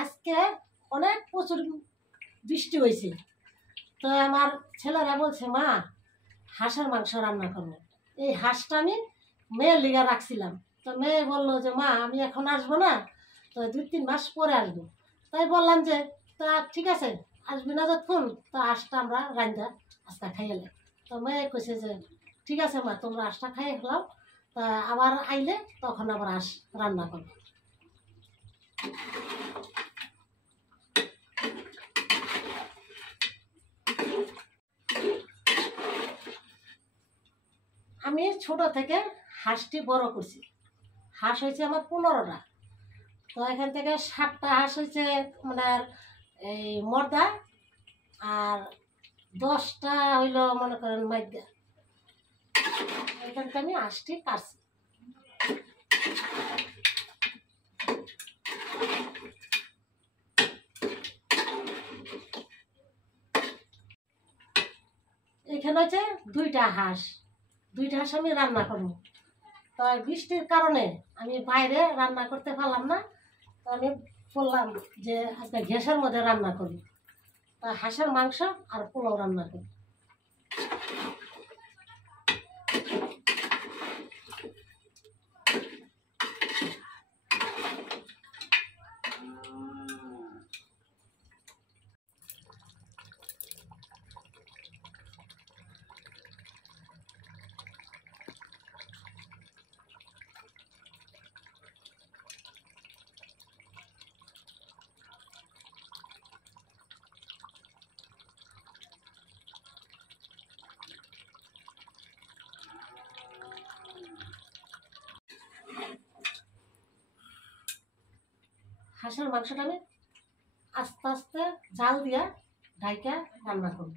আজকে অনেক প্রচুর বৃষ্টি হয়েছে, তো আমার ছেলেরা বলছে মা হাঁসের মাংস রান্না করবো। এই হাঁসটা আমি মেয়ের লিগা রাখছিলাম, তো মেয়ে বললো যে মা আমি এখন আসবো না, তো 2-3 মাস পরে আসবো। তাই বললাম যে তা ঠিক আছে, আসবি না যতক্ষণ, তো হাঁসটা আমরা রান্না আজকে খাইলে। তো মেয়ে কইছে যে ঠিক আছে মা, তোমরা হাঁসটা খাইয়ে খেলাও, তা আবার আইলে তখন আবার হাঁস রান্না করবো। আমি ছোট থেকে হাঁসটি বড় করছি। হাঁস হয়েছে আমার 15টা, তো এখান থেকে 7টা হাঁস হয়েছে মানে এই মর্দা, আর 10টা হইল মনে করেন মাইদা। এখানটা আমি হাঁসটি কাটছি। এখানে হচ্ছে 2টা হাঁস আমি রান্না করবো। তো বৃষ্টির কারণে আমি বাইরে রান্না করতে পারলাম না, তো আমি বললাম যে আজকে গ্যাসের মধ্যে রান্না করি। তা হাঁসের মাংস আর পোলাও রান্না করি। হাঁসের মাংসটা আমি আস্তে আস্তে জাল দিয়া ঢাইকা রান্না করব।